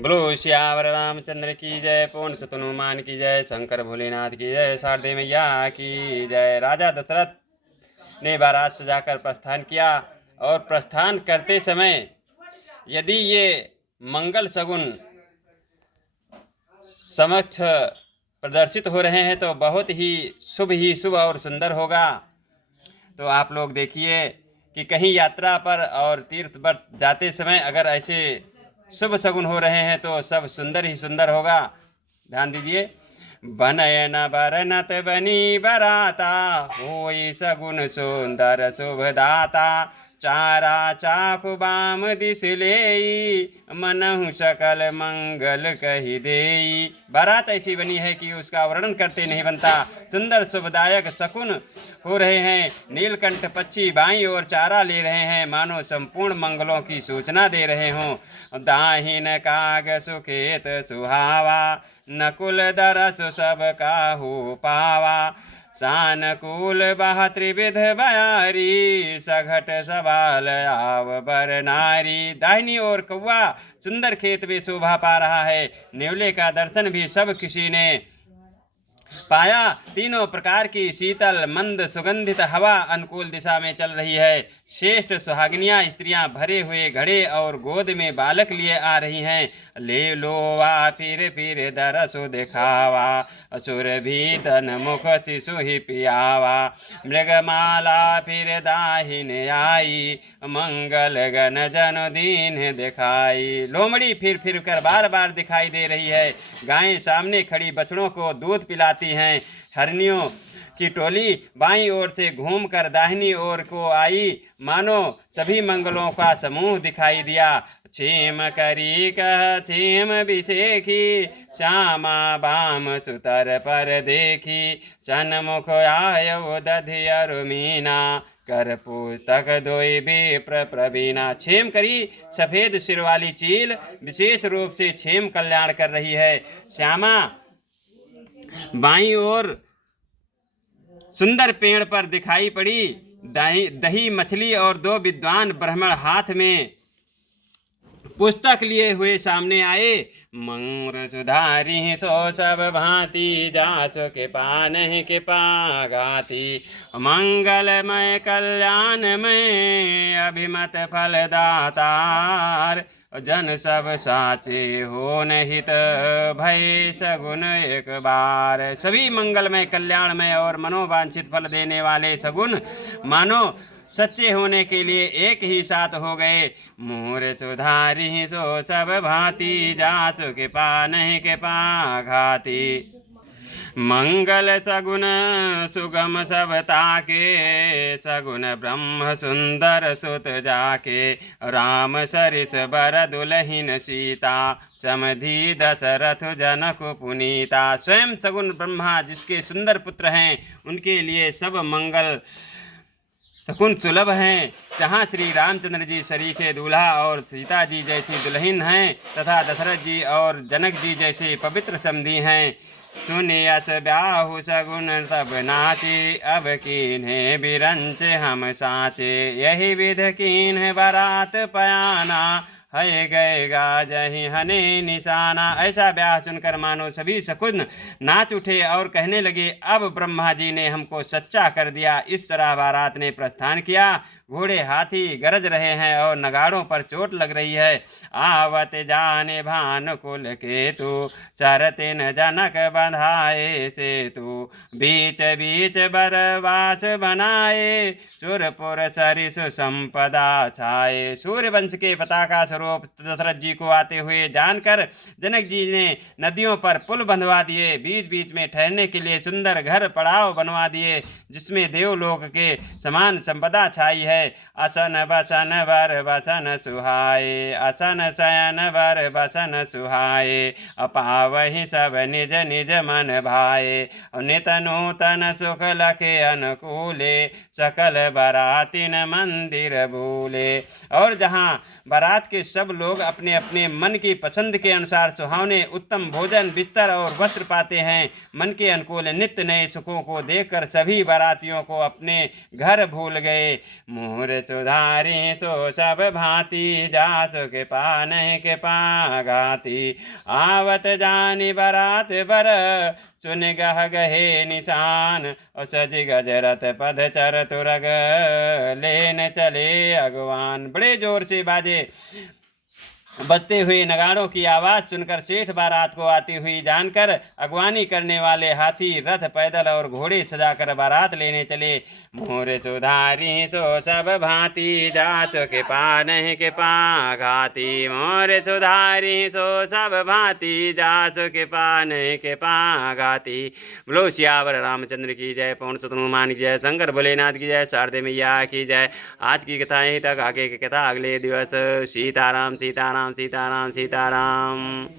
बोलो श्यावर रामचंद्र की जय, पवन सुत हनुमान की जय, शंकर भोलेनाथ की जय, शारदे मैया की जय। राजा दशरथ ने बारात सजाकर प्रस्थान किया और प्रस्थान करते समय यदि ये मंगल सगुन समक्ष प्रदर्शित हो रहे हैं तो बहुत ही शुभ और सुंदर होगा। तो आप लोग देखिए कि कहीं यात्रा पर और तीर्थ पर जाते समय अगर ऐसे शुभ सगुन हो रहे हैं तो सब सुंदर ही सुंदर होगा। ध्यान दीजिए। बनयन बरनत बनी बराता, होई सगुन सुंदर शुभदाता, चारा चाकु बाम दिस लेई, मनहु सकल मंगल कही देई। बारात ऐसी बनी है कि उसका वर्णन करते नहीं बनता। सुंदर शुभदायक शकुन हो रहे हैं। नीलकंठ पक्षी बाईं ओर चारा ले रहे हैं, मानो संपूर्ण मंगलों की सूचना दे रहे हों। दाहिन काग सुखेत सुहावा, नकुल दरस सब काहू पावा, सानकुल बह त्रिविध बयारी, सघट सवाल आव बर नारी। दाहिनी ओर कौवा सुंदर खेत में शोभा पा रहा है। नेवले का दर्शन भी सब किसी ने पाया। तीनों प्रकार की शीतल मंद सुगंधित हवा अनुकूल दिशा में चल रही है। श्रेष्ठ सुहागिनियां स्त्रियां भरे हुए घड़े और गोद में बालक लिए आ रही हैं। ले लो वा फिर दरसो दिखावा, असुर भी तन मुख शिशु ही पियावा, मृगमाला फिर दाहिन आई, मंगल गण जन दीन दिखाई। लोमड़ी फिर कर बार बार दिखाई दे रही है। गायें सामने खड़ी बछड़ों को दूध पिलाती हैं। हरनियों की टोली बाईं ओर से घूमकर दाहिनी ओर को आई, मानो सभी मंगलों का समूह दिखाई दिया। छेम करी कह छेम बिसेखी, श्यामा बाम सुतर पर देखी, सन्मुख आयो दधि अरुमीना, कर पुस्तक दोई विप्र प्रवीणा। छेम करी सफेद सिर वाली चील विशेष रूप से छेम कल्याण कर रही है। श्यामा बाईं ओर सुंदर पेड़ पर दिखाई पड़ी। दही मछली और दो विद्वान ब्राह्मण हाथ में पुस्तक लिए हुए सामने आए। मंगल सुधारी सो सब भांति, जासो के पान के पागाती, मंगलमय कल्याणमय अभिमत फलदातार, जन सब साचे हो निहित भय सगुन एक बार। सभी मंगलमय कल्याणमय और मनोवांछित फल देने वाले सगुन मानो सच्चे होने के लिए एक ही साथ हो गए। मोर सुधारी सो सब भांति, जासु के पान के पाघाती, मंगल सगुन सुगम सब ताके, सगुन ब्रह्म सुंदर सुत जाके, राम सरिस बर दुलहिन सीता, समधि दशरथ जनक पुनीता। स्वयं सगुन ब्रह्मा जिसके सुंदर पुत्र हैं, उनके लिए सब मंगल शकुन सुलभ हैं। जहाँ श्री रामचंद्र जी शरीके दूल्हा और सीता जी जैसी दुल्हन हैं, तथा दशरथ जी और जनक जी जैसे पवित्र समधी हैं। सुनियस ब्याहु सगुन सब नाचे, अब कीन्हे बिरंच हम साचे, यही विध कीन्ह बारात पयाना, है गए गाजहि हने निशाना। ऐसा ब्याह सुनकर मानो सभी शकुन नाच उठे और कहने लगे, अब ब्रह्मा जी ने हमको सच्चा कर दिया। इस तरह बारात ने प्रस्थान किया। घोड़े हाथी गरज रहे हैं और नगाड़ों पर चोट लग रही है। आवत जाने भानुकुल केतु, शरतिन जनक बंधाए सेतु, बीच बीच बरवास बनाए, सुरपुर सरिसु संपदा छाए। सूर्यवंश के पताका स्वरूप दशरथ जी को आते हुए जानकर जनक जी ने नदियों पर पुल बंधवा दिए। बीच बीच में ठहरने के लिए सुंदर घर पड़ाव बनवा दिए, जिसमें देवलोक के समान संपदा छाई है। असन बसन बर बसन सुहाए, असन शयन बर बसन सुहाए, अपावहि सब निज निज मन भाए, नित नूतन सुख लखे अनुकूले, सकल बरातिन मंदिर भूले। और जहाँ बारात के सब लोग अपने अपने मन की पसंद के अनुसार सुहावने उत्तम भोजन बिस्तर और वस्त्र पाते हैं, मन के अनुकूल नित्य नए सुखों को देखकर सभी बारात बारातियों को अपने घर भूल गए। मोर सुधारी सो सब भांति, जासु के पान के पागाती। आवत जानी बारात बर, सुन गह गहे निशान। और सज गजरत पद चर तुरग, लेन चले अगवान। बड़े जोर से बाजे बजते हुए नगाड़ों की आवाज़ सुनकर सेठ बारात को आती हुई जानकर अगवानी करने वाले हाथी, रथ, पैदल और घोड़े सजाकर बारात लेने चले। मोर सुधारी सो सब भांति, जासु के पान के पाघाती। मोर सुधारी सो सब भांति, जासु के पान के पाघाती। बोलो सियावर रामचंद्र की जय, पवन सुत हनुमान की जय, शंकर भोलेनाथ की जय, शारदे मैया की जय। आज की कथा यहीं तक, आगे की कथा अगले दिवस। सीताराम सीताराम सीताराम सीताराम।